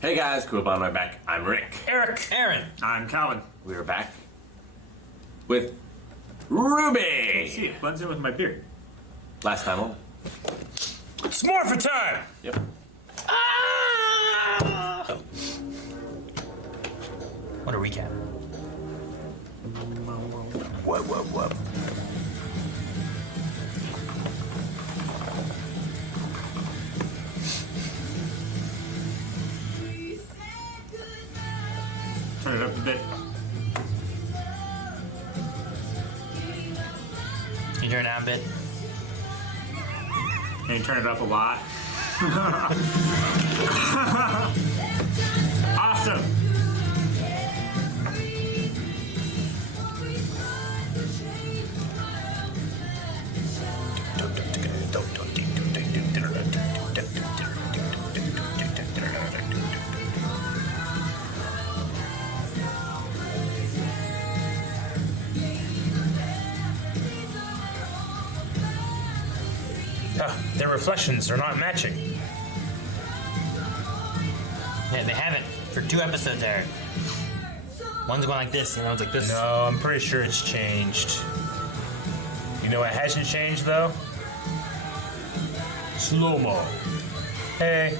Hey guys, cool on my back. I'm Rick. Eric. Aaron. I'm Colin. We are back with Rwby. See, it blends in with my beard. Last time on. It's Morphin' time! Yep. What a recap. Whoa. Turn it up a bit. Can you turn it down a bit? And turn it up a lot. Awesome. Their reflections are not matching. Yeah, they haven't for 2 episodes, Eric. One's going like this, and one's like this. No, I'm pretty sure it's changed. You know what hasn't changed, though? Slow-mo. Hey.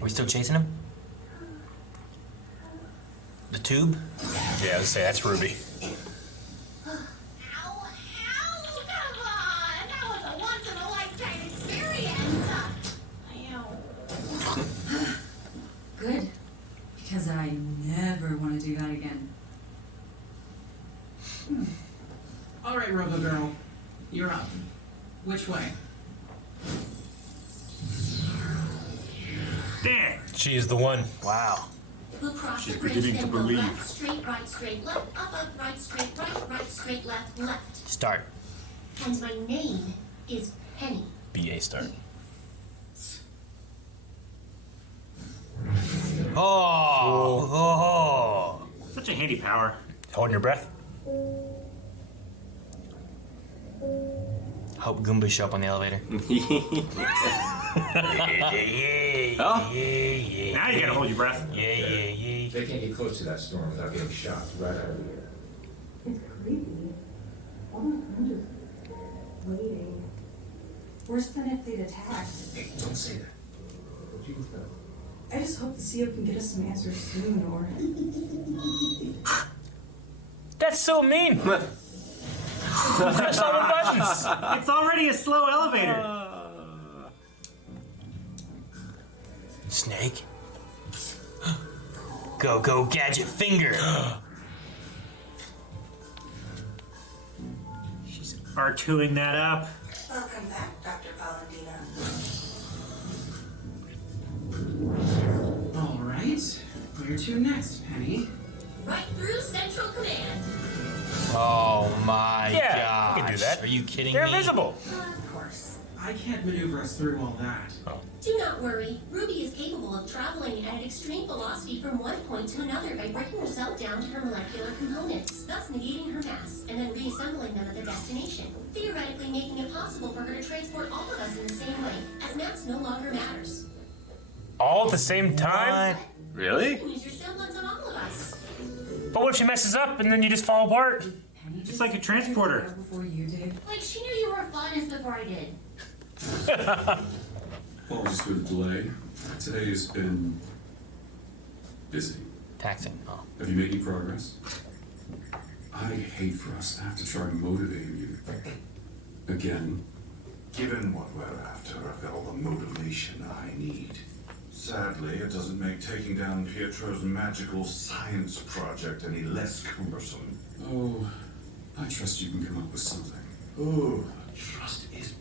Are we still chasing him? The tube? Yeah, let's say that's Rwby. Ow, come on! That was a once-in-a-lifetime experience! Good. Because I never want to do that again. All right, Robo Girl, you're up. Which way? Damn. She is the one. Wow. We'll cross She's the bridge, beginning to then go believe. left, straight, left, up, right, straight, left, left. Start. And my name is Penny. BA start. Oh. Such a handy power. Holding your breath. Hope Goombas show up on the elevator. Oh, Now you gotta hold your breath. Yeah. They can't get close to that storm without getting shot right out of the air. It's creepy. I'm just waiting. Worse than if they'd attacked. Hey, don't say that. What you know? I just hope the CO can get us some answers soon, Nora. That's so mean. Press all the buttons. It's already a slow elevator. Snake. Go, gadget finger. She's R2ing that up. Welcome back, Dr. Paladina. All right. Where to next, Penny? Right through Central Command. Oh my Yeah, gosh. you can do that. Are you kidding They're me? invisible. Of course. I can't maneuver us through all that. Do not worry. Rwby is capable of traveling at an extreme velocity from one point to another by breaking herself down to her molecular components, thus negating her mass, and then reassembling them at their destination, theoretically making it possible for her to transport all of us in the same way, as mass no longer matters. All at the same time? What? really? You can use your semblance on all of us. But what if she messes up and then you just fall apart? Penny Just like a transporter. Before you did. Like she knew you were fun before I did. Apologies for the delay. Today has been busy. Taxing. Oh. Have you made any progress? I hate for us to have to try motivating you. Again. Given what we're after, I've got all the motivation I need. Sadly, it doesn't make taking down Pietro's magical science project any less cumbersome. Oh, I trust you can come up with something. Ooh, trust is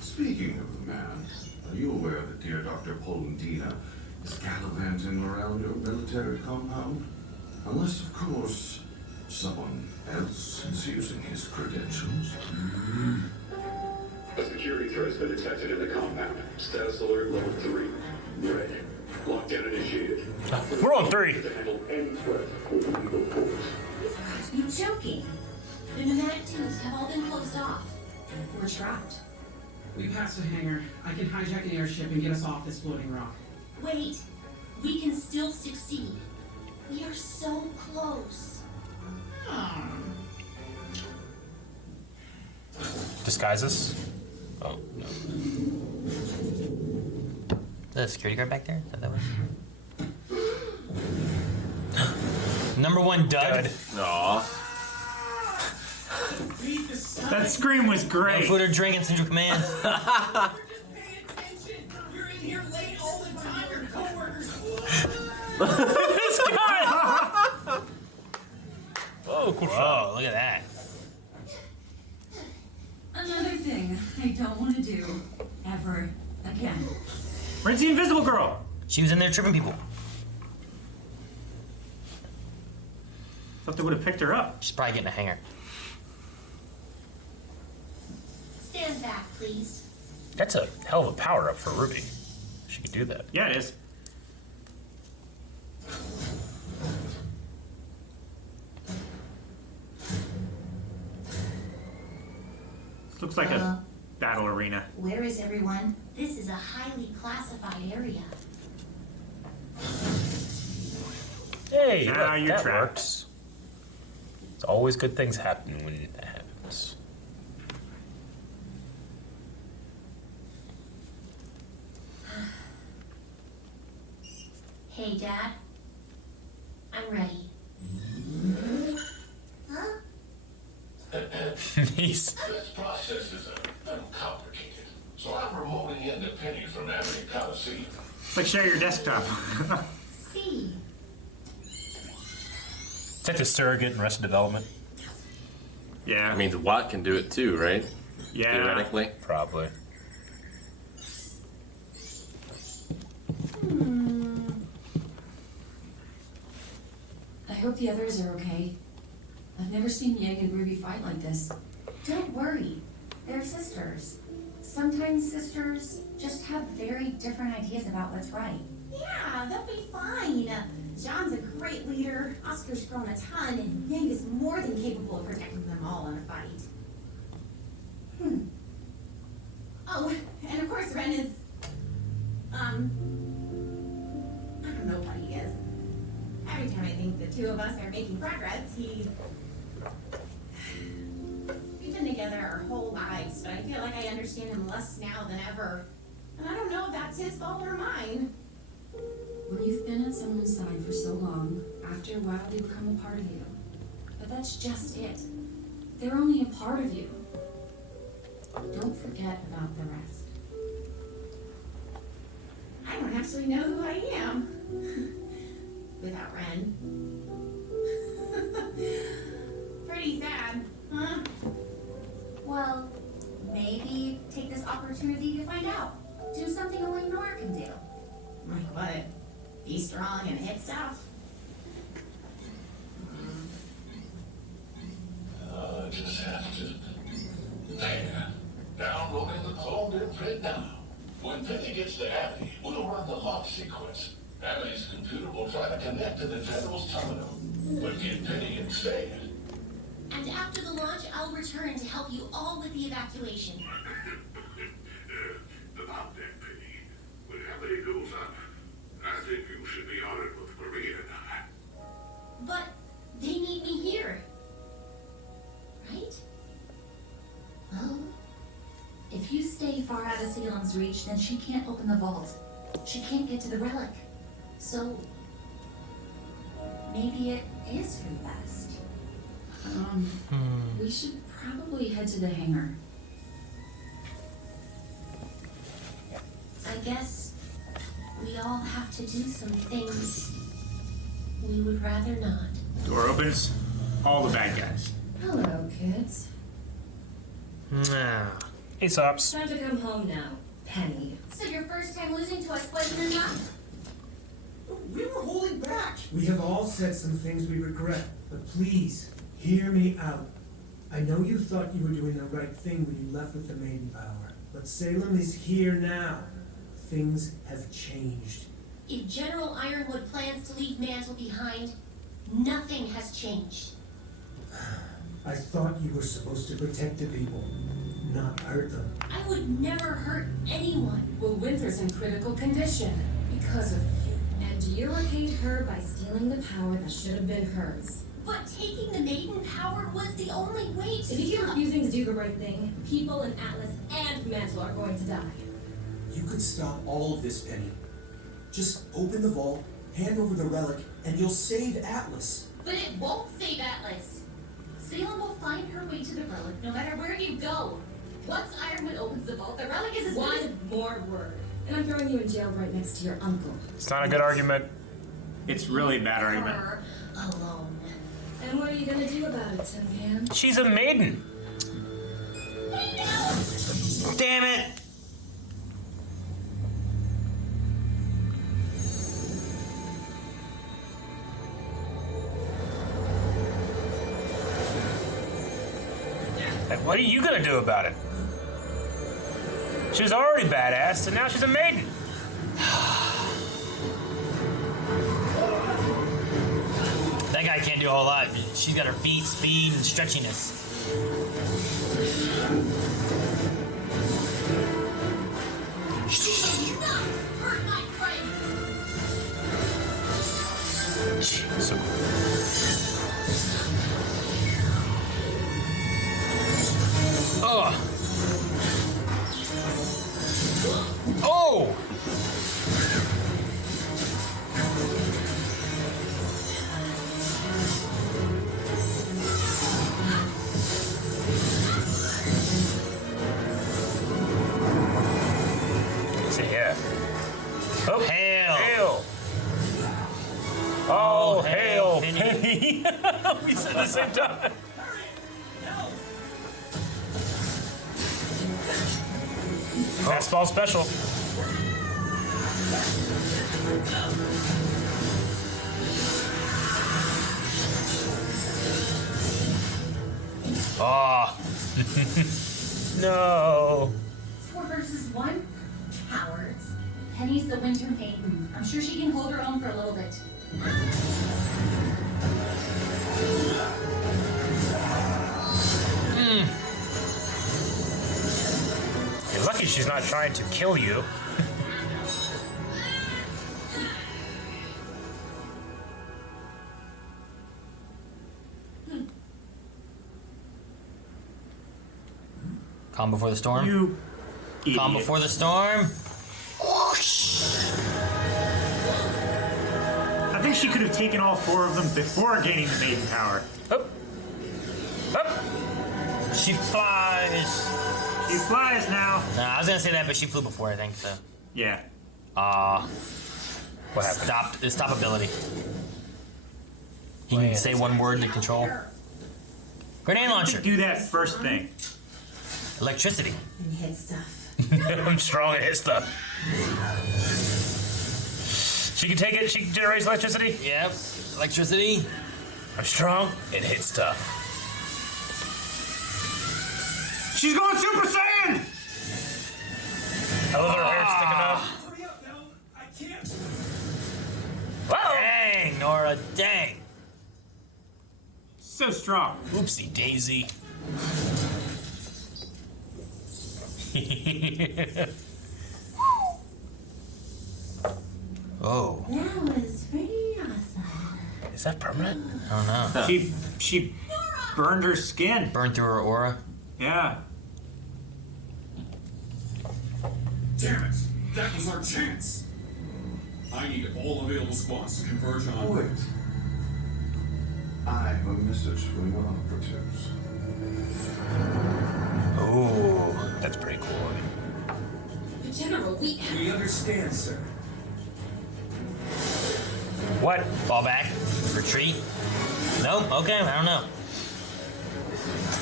Speaking of the man, are you aware that dear Dr. Polendina is gallivanting around your military compound? Unless, of course, someone else is using his credentials. A security threat has been detected in the compound. Status alert level 3. Red. Lockdown initiated. We're on 3. To handle any threat with lethal force. You're joking. The pneumatic tubes have all been closed off. We're trapped. We passed the hangar. I can hijack an airship and get us off this floating rock. Wait. We can still succeed. We are so close. Disguise us? Oh, no. Is that a security guard back there? Is that one? Number 1 dud. Aw. That scream was No great. food or drink in Central Command. Just pay attention. You're in here late all the time. Your coworkers. This guy! Oh, cool shot. Whoa, look at that. Another thing I don't want to do ever again. Where's the invisible girl? She was in there tripping people. Thought they would have picked her up. She's probably getting a hanger. Stand back, please. That's a hell of a power up for Ruby. She could do that. Yeah, it is. This looks like a battle arena. Where is everyone? This is a highly classified area. Hey, Now look, you're that trapped. works. It's always good things happen when that happens. Hey, Dad. I'm ready. Huh? He's This process is a little complicated, so I'm remoting in the penny from Marietta Coliseum. It's like share your desktop. See. is that the surrogate in Arrested Development? Yeah. I mean, the Watt can do it too, right? yeah. Theoretically. Probably. I hope the others are okay. I've never seen Yang and Ruby fight like this. Don't worry. They're sisters. Sometimes sisters just have very different ideas about what's right. Yeah, they'll be fine. John's a great leader, Oscar's grown a ton, and Yang is more than capable of protecting them all in a fight. Oh, and of course Ren is, I don't know what he is. Every time I think the two of us are making progress, we've been together our whole lives, but I feel like I understand him less now than ever. And I don't know if that's his fault or mine. When you've been at someone's side for so long, after a while they become a part of you. But that's just it. They're only a part of you. Don't forget about the rest. I don't actually know who I am. Without Ren. Pretty sad, huh? Well, maybe take this opportunity to find out. Do something only Nora can do. Like what? Be strong and hit stuff. Just have to. There. Downloading the code imprint now. When Penny gets to Abby, we'll run the lock sequence. Abby's computer will try to connect to the General's terminal, but get Penny instead. And after the launch, I'll return to help you all with the evacuation. About that, Penny. When Abby goes up, I think you should be on it with Maria and I. But they need me here. Right? Well, if you stay far out of Salem's reach, then she can't open the vault. She can't get to the relic. So, maybe it is for the best. We should probably head to the hangar. I guess we all have to do some things we would rather not. Door opens. All the bad guys. Hello, kids. Nah. Aesop's. Time to come home now, Penny. So your first time losing to us wasn't enough? We were holding back. We have all said some things we regret, but please, hear me out. I know you thought you were doing the right thing when you left with the Maiden Power, but Salem is here now. Things have changed. If General Ironwood plans to leave Mantle behind, nothing has changed. I thought you were supposed to protect the people, not hurt them. I would never hurt anyone. Well, Winter's in critical condition because of you. And you repaid her by stealing the power that should have been hers. But taking the Maiden Power was the only way to If you keep refusing to do the right thing, people in Atlas and Mantle are going to die. You could stop all of this, Penny. Just open the vault, hand over the relic, and you'll save Atlas. But it won't save Atlas. Salem will find her way to the relic no matter where you go. Once Ironwood opens the vault, the relic is as good as... One more word, and I'm throwing you in jail right next to your uncle. It's not a good argument. It's really bad argument. her alone. And what are you gonna do about it, Tin Pan? She's a maiden. Damn it! Like, what are you gonna do about it? She was already badass, and now she's a maiden. That guy can't do a whole lot. She's got her feet, speed, and stretchiness. Hurt my friend. So oh! So yeah. Oh, Hail! hail! Oh, hail, Penny! We said it at the same time. Fastball special. Oh. No. 4 versus 1? Cowards. Penny's the Winter Maiden. I'm sure she can hold her own for a little bit. You're lucky she's not trying to kill you. Calm before the storm. You Calm idiot. before the storm. I think she could have taken all 4 of them before gaining the Maiden Power. Up. Up. She flies. She flies now. Nah, I was gonna say that, but she flew before, I think so. Yeah. What happened? Stopped. The stop ability. He can say one word to control. Grenade launcher. Do that first thing. Electricity. And hit stuff. I'm strong and hit stuff. She can take it. She generates electricity. Yep. Electricity. I'm strong and hit stuff. She's going Super Saiyan! I love her hair sticking up. Hurry up, now! I can't! Wow. Dang, Nora. Dang. So strong. Oopsie daisy. Oh. That was pretty awesome. Is that permanent? I don't know. She burned her skin. Burned through her aura. Yeah. Damn it! That was our chance! I need all available squads to converge on. Wait. I have a message for your operatives. Oh, that's pretty cool. The General, we understand, sir. What? Fall back. Retreat. No? Okay, I don't know.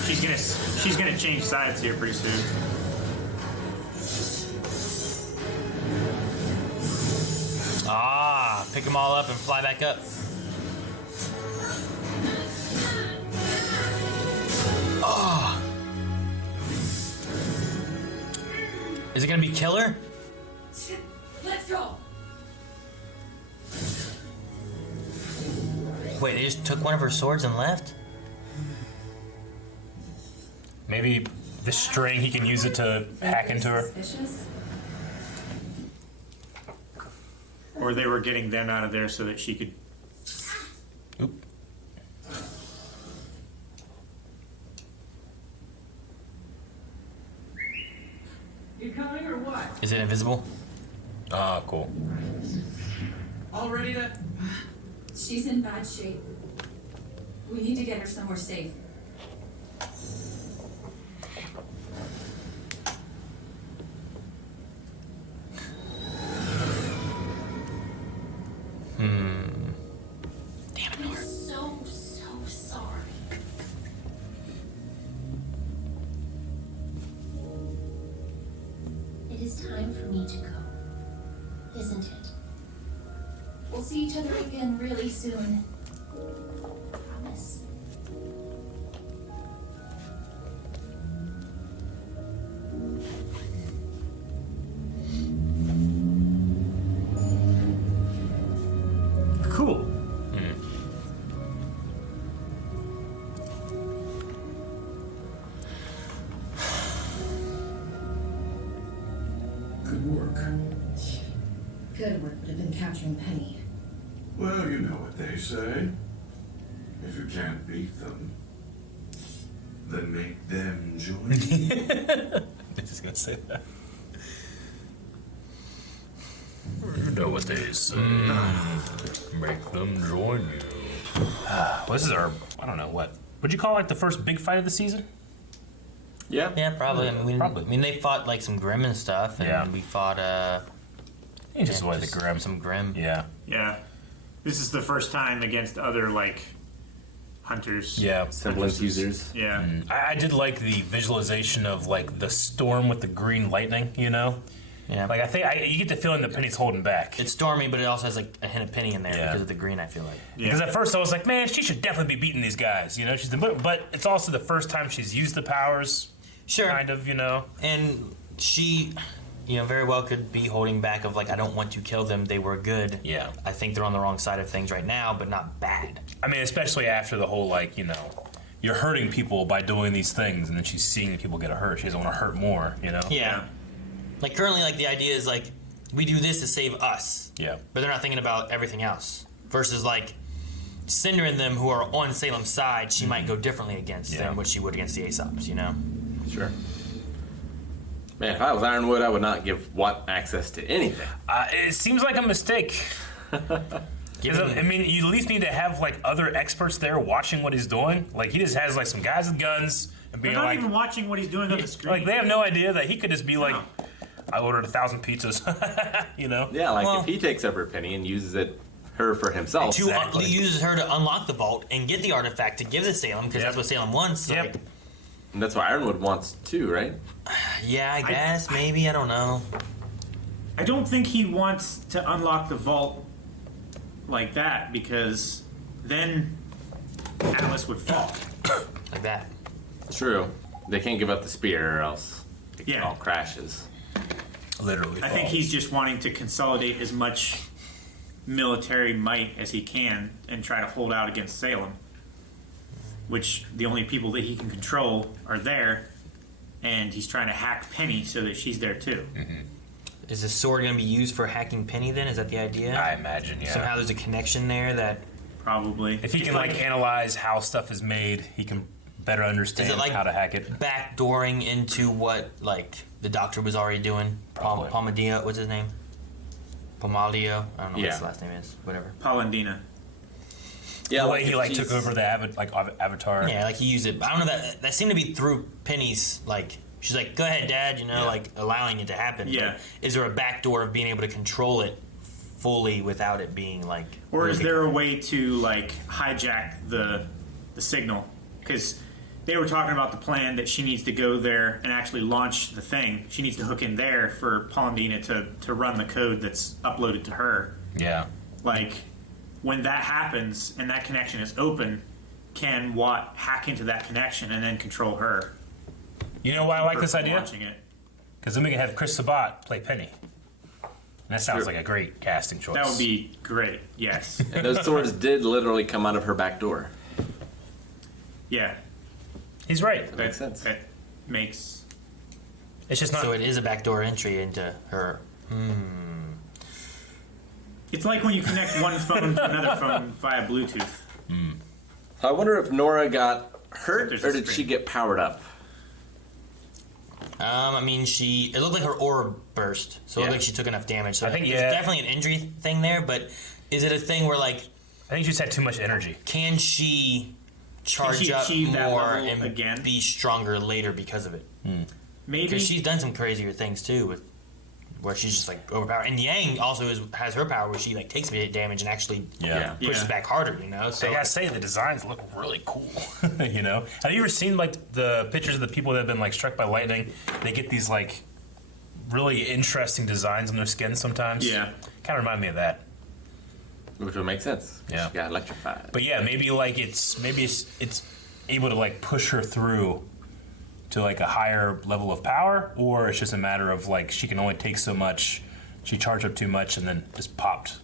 She's gonna change sides here pretty soon. Ah, pick them all up and fly back up. Oh. Is it gonna be killer? Let's go. Wait, they just took one of her swords and left? Maybe the string, he can use it to hack into her. Suspicious? Or they were getting them out of there so that she could. Oop. You coming or what? Is it invisible? Ah, cool. All ready to... She's in bad shape. We need to get her somewhere safe. Damn it, I'm Nora. so sorry. It is time for me to go, isn't it? We'll see each other again really soon. Promise. Cool. Good work. Good work would have been capturing Penny. Well, you know what they say. If you can't beat them, then make them join you. I'm just gonna say that. You know what they say. Make them join you. Well, this is our, I don't know, what'd you call like the first big fight of the season? Yeah. Yeah, probably. Probably. I mean, they fought like some Grim and stuff, and Yeah. we fought You just avoid the Grim. some Grim. Yeah. Yeah. This is the first time against other like hunters. Yeah. Semblance users. Yeah. I did like the visualization of like the storm with the green lightning, you know? Yeah. Like I think you get the feeling that Penny's holding back. It's stormy, but it also has like a hint of Penny in there Yeah. because of the green, I feel like. Because at first I was like, man, she should definitely be beating these guys, you know? But it's also the first time she's used the powers. Sure. Kind of, you know? And she, you know, very well could be holding back of like, I don't want to kill them. They were good. Yeah. I think they're on the wrong side of things right now, but not bad. I mean, especially after the whole, like, you know, you're hurting people by doing these things, and then she's seeing that people get hurt. She doesn't want to hurt more, you know? Yeah. Like currently, like the idea is like, we do this to save us. Yeah. But they're not thinking about everything else. Versus like, Cinder and them who are on Salem's side, she might go differently against than what she would against the Aesops, you know? Sure. Man, if I was Ironwood, I would not give Watt access to anything. It seems like a mistake. I mean, you at least need to have like other experts there watching what he's doing. Like he just has like some guys with guns and They're being not like, even watching what he's doing on the screen. like they have no idea that he could just be like, I ordered 1,000 pizzas, you know? Yeah, like if he takes up her penny and uses her for himself. He uses her to unlock the vault and get the artifact to give to Salem because that's what Salem wants. Like, And that's what Ironwood wants too, right? yeah, I guess, maybe, I don't know. I don't think he wants to unlock the vault like that because then Atlas would fall. Like that. True. They can't give up the spear or else it Yeah. all crashes. Literally. I think he's just wanting to consolidate as much military might as he can and try to hold out against Salem. Which the only people that he can control are there, and he's trying to hack Penny so that she's there too. Is the sword going to be used for hacking Penny then? Is that the idea? I imagine, yeah. Somehow there's a connection there that... Probably. If he can like analyze how stuff is made, he can better understand Is it like how to hack it. backdooring into what like the doctor was already doing? Palmadio, what's his name? Palmadio? I don't know what his last name is. Whatever. Palandina. Yeah, the way he like took over the avatar. Yeah, like he used it. I don't know, that seemed to be through Penny's, like, she's like, go ahead, Dad, you know, like allowing it to happen. Yeah. But is there a backdoor of being able to control it fully without it being like... Or is there a way to like hijack the signal? Because they were talking about the plan that she needs to go there and actually launch the thing. She needs to hook in there for Polendina to run the code that's uploaded to her. Yeah. Like, when that happens and that connection is open, can Watt hack into that connection and then control her? You know why I like this idea? Launching it. Because then we can have Chris Sabat play Penny. And that sounds Sure. like a great casting choice. That would be great, yes. And those swords did literally come out of her back door. Yeah. He's right. That makes sense. That makes... It's just not... So it is a backdoor entry into her. It's like when you connect one phone to another phone via Bluetooth. I wonder if Nora got hurt There's or a did screen. she get powered up? I mean, it looked like her aura burst, so it Yeah. looked like she took enough damage. So I think, there's yeah. definitely an injury thing there, but is it a thing where, like, I think she just had too much energy. can she charge she up achieve that more level and again? be stronger later because of it? Maybe. Because she's done some crazier things too, with where she's just like overpowered. And Yang also has her power where she like takes a bit of damage and actually pushes Yeah. back harder. You know, so I gotta say, the designs look really cool. You know, have you ever seen like the pictures of the people that have been like struck by lightning? They get these like really interesting designs on their skin sometimes. Yeah. Kind of remind me of that. Which would make sense. Yeah. She got electrified. But yeah, maybe it's able to like push her through to like a higher level of power, or it's just a matter of like she can only take so much. She charged up too much and then just popped.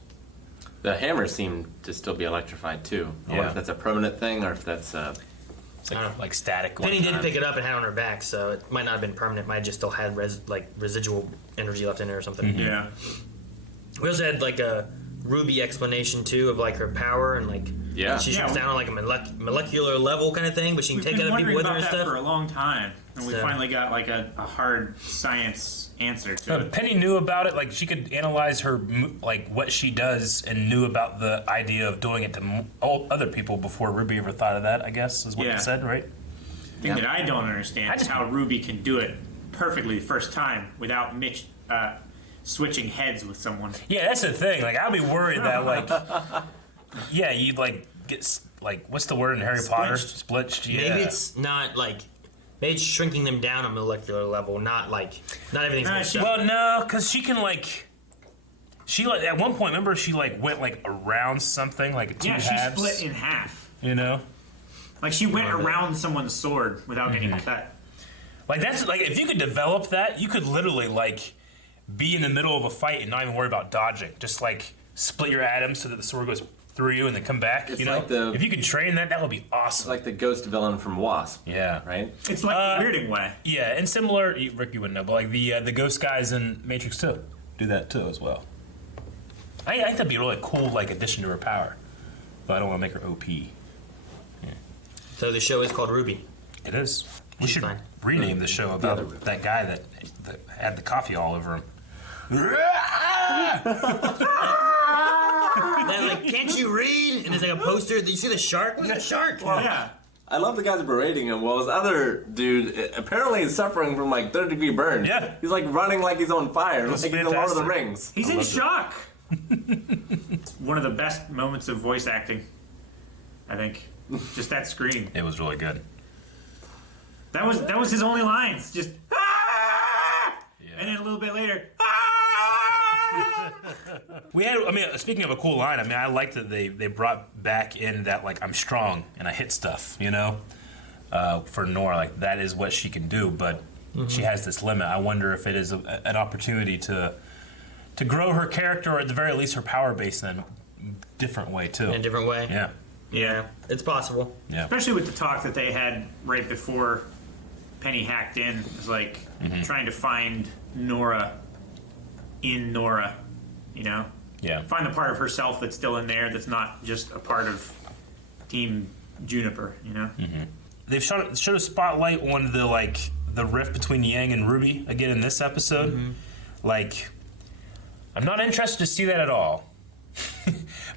The hammer seemed to still be electrified too. I wonder Yeah. if that's a permanent thing or if that's It's like static. Penny one did time. pick it up and had it on her back, so it might not have been permanent. Might have just still had residual energy left in it or something. Yeah. We also had like a Rwby explanation too of like her power and like she shoots down on like a molecular level kind of thing, but she can We've take been other people wondering with her about and that stuff. for a long time, and we So- finally got like a hard science answer to it. Penny knew about it. Like she could analyze her like what she does and knew about the idea of doing it to other people before Rwby ever thought of that. I guess is what Yeah. it said, right? The thing that I don't understand is how Rwby can do it perfectly the first time without Mitch switching heads with someone. Yeah, that's the thing. Like I'd be worried that like yeah, you'd like get like what's the word in Harry Potter? Splitched. Yeah. Maybe it's not like maybe it's shrinking them down a molecular level, not everything's mixed up. Well, no, because she can like. She like at one point. Remember, she like went like around something like two Yeah, she halves. split in half. You know, Like she went around someone's sword without getting cut. like that's like if you could develop that, you could literally like be in the middle of a fight and not even worry about dodging. Just like split your atoms so that the sword goes through you and then come back. It's you know, like the- if you could train that, that would be It's awesome. like the ghost villain from Wasp, Yeah, right? It's like the weirding way. yeah, and similar. Rick, you wouldn't know, but like the ghost guys in Matrix 2 do that too as well. I think that'd be a really cool like addition to her power, but I don't want to make her OP. So the show is called Rwby. It is. We should fine. rename the show about that guy that had the coffee all over him. They're like, can't you read? And there's like a poster. Did you see the shark? What's that shark? Yeah. I love the guys berating him. Well, this other dude apparently is suffering from like 3rd-degree burns. Yeah. He's like running like he's on fire. Like That's he's in Lord of the fantastic. Rings. He's in shock. One of the best moments of voice acting, I think. Just that scream. It was really good. That was his only lines. Just "Ah!" And then a little bit later, "Ah!" We had, I mean, speaking of a cool line, I mean, I like that they brought back in that, like, I'm strong and I hit stuff, you know? For Nora, like, that is what she can do, but she has this limit. I wonder if it is an opportunity to grow her character, or at the very least her power base in a different way, too. In a different way. Yeah. Yeah. It's possible. Yeah. Especially with the talk that they had right before Penny hacked in. It was like trying to find Nora in Nora, you know? Yeah. Find the part of herself that's still in there that's not just a part of Team Juniper, you know? They've showed a spotlight on the rift between Yang and Rwby again in this episode. Like, I'm not interested to see that at all.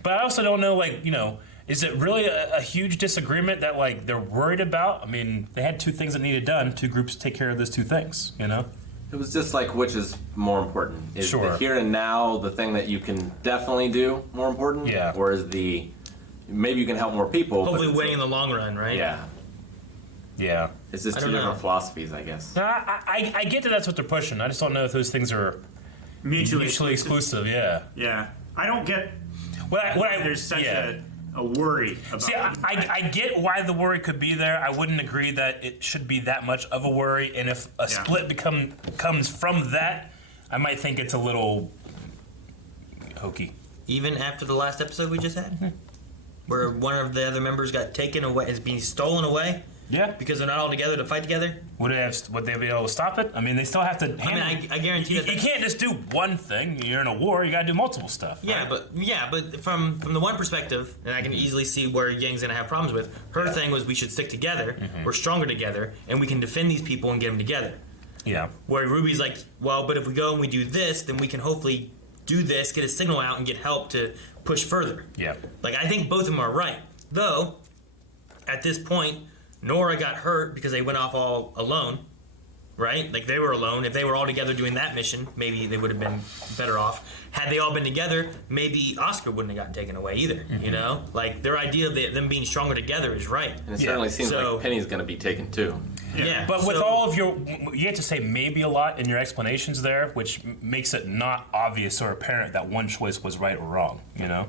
But I also don't know, like, you know, is it really a huge disagreement that, like, they're worried about? I mean, they had two things that needed done. Two groups take care of those two things, you know? It was just like, which is more important? Is Sure. the here and now the thing that you can definitely do more important? Yeah. Or is the maybe you can help more people? but Hopefully it's winning in like- the long run, right? Yeah. Yeah. It's just I two don't different know. philosophies, I guess. No, I get that that's what they're pushing. I just don't know if those things are Mutually exclusive. Yeah. Yeah. I don't get What there's such yeah. a worry about See, it. I get why the worry could be there. I wouldn't agree that it should be that much of a worry. And if a split comes from that, I might think it's a little hokey. Even after the last episode we just had, where one of the other members got taken away, is being stolen away. Yeah. Because they're not all together to fight together. Would they be able to stop it? I mean, they still have to. I guarantee that you can't just do one thing. You're in a war. You got to do multiple stuff. Yeah, right? but from the one perspective, and I can easily see where Yang's gonna have problems with. Her thing was we should stick together. We're stronger together, and we can defend these people and get them together. Yeah. Where Ruby's like, well, but if we go and we do this, then we can hopefully do this, get a signal out, and get help to push further. Yeah. Like I think both of them are right, though. At this point, Nora got hurt because they went off all alone, right? Like they were alone. If they were all together doing that mission, maybe they would have been better off. Had they all been together, maybe Oscar wouldn't have gotten taken away either. You know, like their idea of them being stronger together is right. And it certainly seems like Penny's going to be taken too. Yeah, But with all of your, you have to say maybe a lot in your explanations there, which makes it not obvious or apparent that one choice was right or wrong. You know.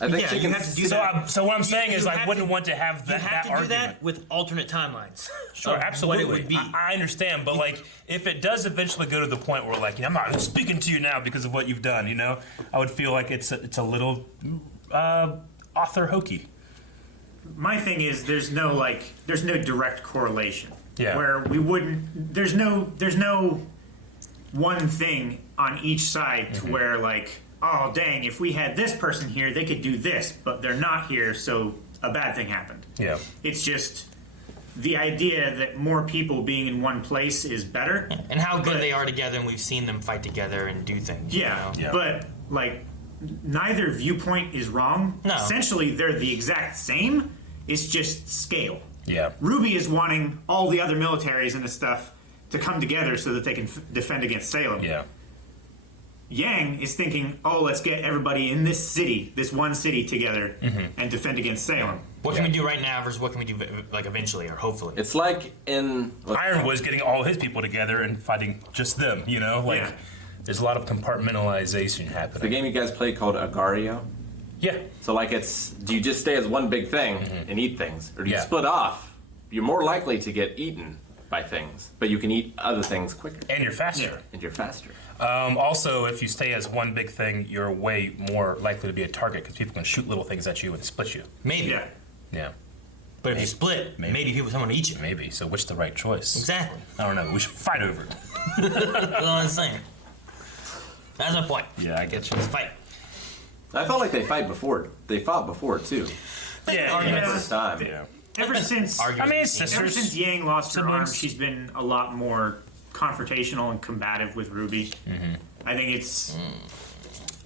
I think you have to do that. So what I'm saying is, I wouldn't to, want to have that. You have to do argument. that with alternate timelines. Sure, of absolutely. What it would be. I understand, but like, if it does eventually go to the point where, like, I'm not speaking to you now because of what you've done, you know, I would feel like it's a little author hokey. My thing is there's no direct correlation. Yeah. Where we wouldn't there's no one thing on each side to where like, oh dang, if we had this person here, they could do this, but they're not here, so a bad thing happened. Yeah. It's just the idea that more people being in one place is better. And how good they are together, and we've seen them fight together and do things. Yeah, you know? but like neither viewpoint is wrong. No. Essentially, they're the exact same. It's just scale. Yeah. Rwby is wanting all the other militaries and this stuff to come together so that they can defend against Salem. Yeah. Yang is thinking, oh, let's get everybody in this city, this one city together and defend against Salem. What can we do right now versus what can we do like eventually or hopefully? It's like in Ironwood's getting all his people together and fighting just them. You know, like there's a lot of compartmentalization happening. The game you guys play called Agario. Yeah. So like do you just stay as one big thing and eat things, or do you split off? You're more likely to get eaten by things, but you can eat other things quicker. And you're faster. Yeah. And you're faster. Also, if you stay as one big thing, you're way more likely to be a target because people can shoot little things at you and split you. Maybe. Yeah. Yeah. But if you split, maybe people someone to eat you. Maybe. So which is the right choice? Exactly. I don't know. We should fight over it. That's all I'm saying. That's my point. Yeah, I get you. Let's fight. I felt like they fought before too. Yeah. First time. Yeah. Ever since ever since Yang lost her arm, siblings. she's been a lot more confrontational and combative with Rwby. I think it's.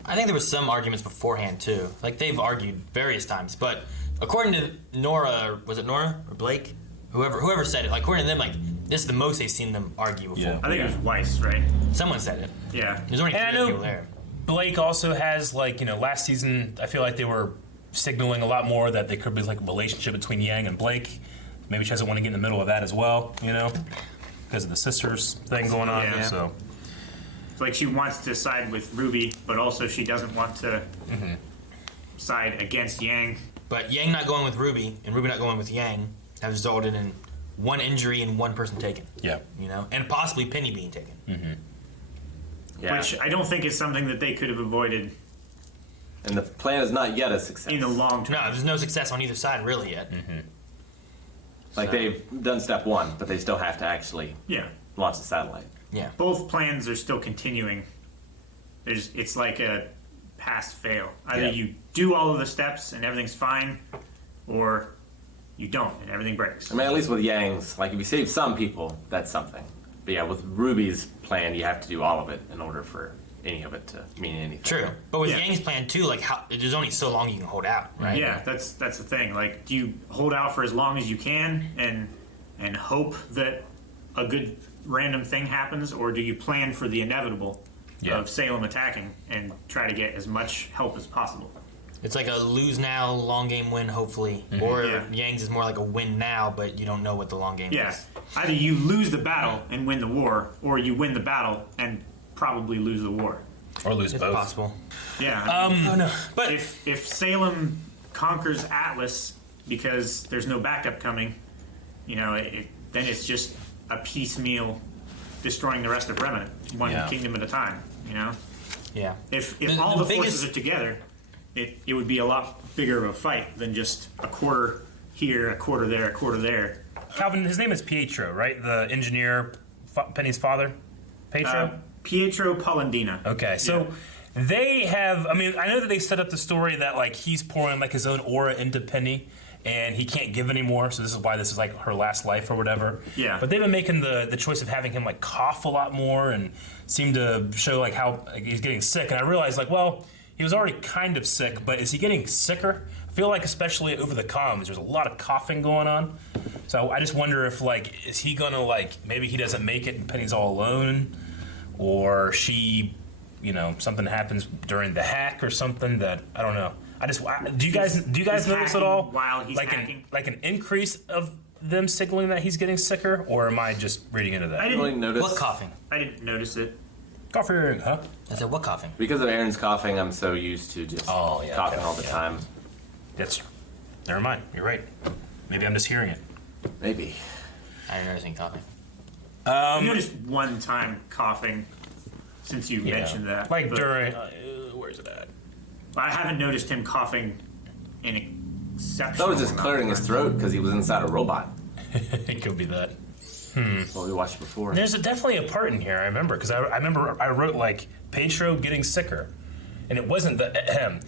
I think there was some arguments beforehand too. Like they've argued various times, but according to Nora, was it Nora or Blake? Whoever said it, like according to them, like this is the most they've seen them argue before. Yeah. I think it was Weiss, right? Someone said it. Yeah. There's only And I three know people there. Blake also has, like, you know, last season, I feel like they were signaling a lot more that there could be like a relationship between Yang and Blake. Maybe she doesn't want to get in the middle of that as well, you know, because of the sisters thing going on. Yeah. So It's like she wants to side with Rwby, but also she doesn't want to side against Yang. But Yang not going with Rwby and Rwby not going with Yang has resulted in one injury and one person taken. Yeah. You know, and possibly Penny being taken. Yeah. Which I don't think is something that they could have avoided And the plan is not yet a success. in the long term. No, there's no success on either side really yet. Like they've done step one, but they still have to actually Yeah. launch the satellite. Yeah. Both plans are still continuing. It's like a pass fail. Either you do all of the steps and everything's fine, or you don't and everything breaks. I mean, at least with Yang's, like if you save some people, that's something. But yeah, with Ruby's plan, you have to do all of it in order for any of it to mean anything. True. But with Yeah. Yang's plan too, like how there's only so long you can hold out, right? Yeah, that's the thing. Like, do you hold out for as long as you can and hope that a good random thing happens, or do you plan for the inevitable of Salem attacking and try to get as much help as possible? It's like a lose now, long game win, hopefully. Or Yang's is more like a win now, but you don't know what the long game is. Either you lose the battle and win the war, or you win the battle and probably lose the war. Or lose both. Possible. Yeah. Oh no. But if Salem conquers Atlas because there's no backup coming, you know, then it's just a piecemeal destroying the rest of Bremen, one kingdom at a time. You know. Yeah. If all the forces are together, it would be a lot bigger of a fight than just a quarter here, a quarter there, a quarter there. Calvin, his name is Pietro, right? The engineer, Penny's father? Pietro? Pietro Polendina. Okay, so they have, I mean, I know that they set up the story that, like, he's pouring, like, his own aura into Penny, and he can't give anymore, so this is why this is, like, her last life or whatever. Yeah. But they've been making the choice of having him, like, cough a lot more and seem to show, like, how he's getting sick. And I realized, like, well, he was already kind of sick, but is he getting sicker? I feel like, especially over the comms, there's a lot of coughing going on. So I just wonder if, like, is he gonna, like, maybe he doesn't make it and Penny's all alone? Or she, you know, something happens during the hack or something that, I don't know. Do you guys notice at all? While he's like hacking? an increase of them signaling that he's getting sicker? Or am I just reading into that? I didn't notice. What coughing? I didn't notice it. Coughing, huh? I said, what coughing? Because of Aaron's coughing, I'm so used to just coughing all the time. Never mind. You're right. Maybe I'm just hearing it. Maybe. I didn't notice any coughing. I noticed one time coughing since you mentioned that. Like during... where's it at? I haven't noticed him coughing in I exceptional thought it was just clearing his throat because he was inside a robot. It could be that. Well, we watched before. There's definitely a part in here, I remember, because I remember I wrote, like, Pietro getting sicker. And it wasn't the...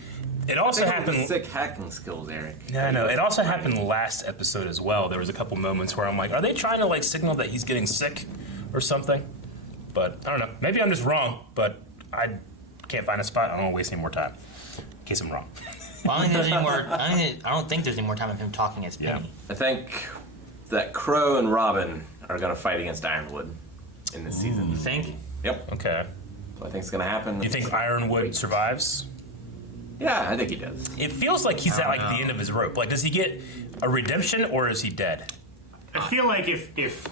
It also happened... Sick hacking skills, Eric. Yeah, I know. It also happened last episode as well. There was a couple moments where I'm like, are they trying to, like, signal that he's getting sick or something? But, I don't know. Maybe I'm just wrong, but I can't find a spot. I don't want to waste any more time in case I'm wrong. Well, I don't think there's any more time of him talking as Penny. I think that Crow and Robin are going to fight against Ironwood in this season. You think? Yep. Okay. So I think it's going to happen. You think Ironwood survives? Yeah, I think he does. It feels like he's at, like, the end of his rope. Like, does he get a redemption or is he dead? I feel like if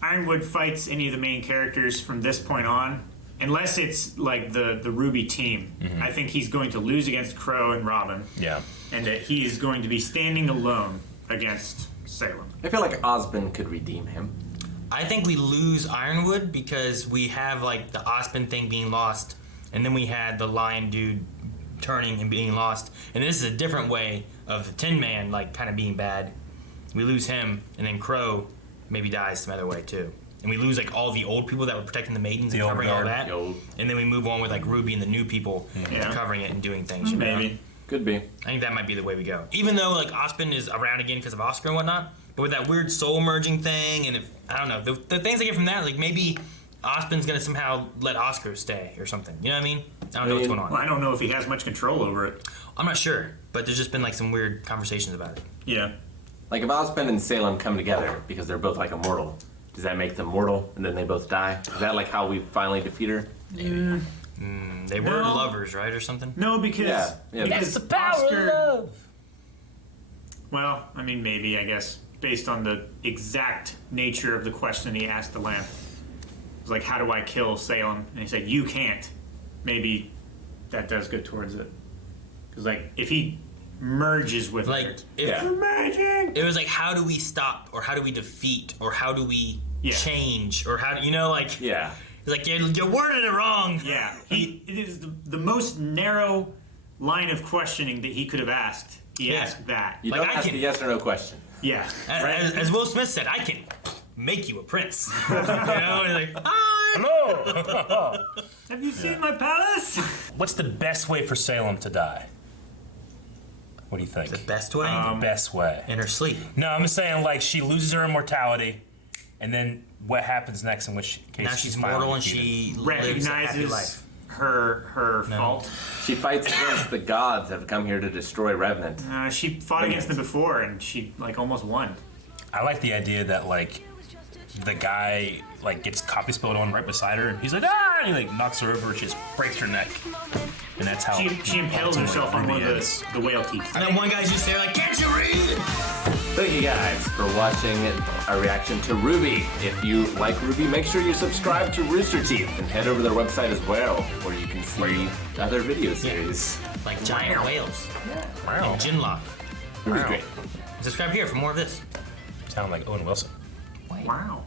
Ironwood fights any of the main characters from this point on, unless it's like the Rwby team, I think he's going to lose against Crow and Robin. Yeah. And that he is going to be standing alone against Salem. I feel like Osmond could redeem him. I think we lose Ironwood because we have, like, the Osmond thing being lost, and then we had the Lion dude turning and being lost. And this is a different way of the Tin Man, like, kind of being bad. We lose him, and then Crow maybe dies some other way, too. And we lose, like, all the old people that were protecting the maidens and covering all that. And then we move on with, like, Rwby and the new people covering it and doing things. You know? Maybe. Could be. I think that might be the way we go. Even though, like, Osmond is around again because of Oscar and whatnot, but with that weird soul merging thing, and I don't know, the things I get from that, like, maybe Osmond's gonna somehow let Oscar stay or something. You know what I mean? I don't know what's going on. Well, I don't know if he has much control over it. I'm not sure, but there's just been, like, some weird conversations about it. Yeah. Like if Osmond and Salem come together because they're both like immortal, does that make them mortal and then they both die? Is that like how we finally defeat her? They were lovers, right, or something? No, because because that's the power Oscar, of love. Well, I mean, maybe, I guess, based on the exact nature of the question he asked the lamp. It was like, how do I kill Salem? And he said, you can't. Maybe that does good towards it. Because, like, if he merges with Like, her, if merging. it was like, how do we stop, or how do we defeat, or how do we change, or how do, you know, like, yeah. It's like, you worded it wrong. Yeah, it is the most narrow line of questioning that he could have asked. He asked that. You Like, don't I ask can- a yes or no question. Yeah. As Will Smith said, I can make you a prince. You know, and like, Hello! Have you seen my palace? What's the best way for Salem to die? What do you think? the best way? The best way. In her sleep. No, I'm saying, like, she loses her immortality, and then what happens next in which case Now she's finally mortal and defeated? she lives a happy Recognizes life. her fault. She fights against the gods that have come here to destroy Revenant. She fought against them before, and she like almost won. I like the idea that, like, the guy like gets coffee spilled on right beside her, and he's like, ah! And he like knocks her over, and she just breaks her neck, and that's how she impales herself on one of the whale teeth. And then one guy's just there like, can't you read? Thank you guys for watching our reaction to Rwby. If you like Rwby, make sure you subscribe to Rooster Teeth and head over to their website as well, where you can see other video series. Like giant whales. And Jinlock. Rwby's great. Subscribe here for more of this. Sound like Owen Wilson. Wow.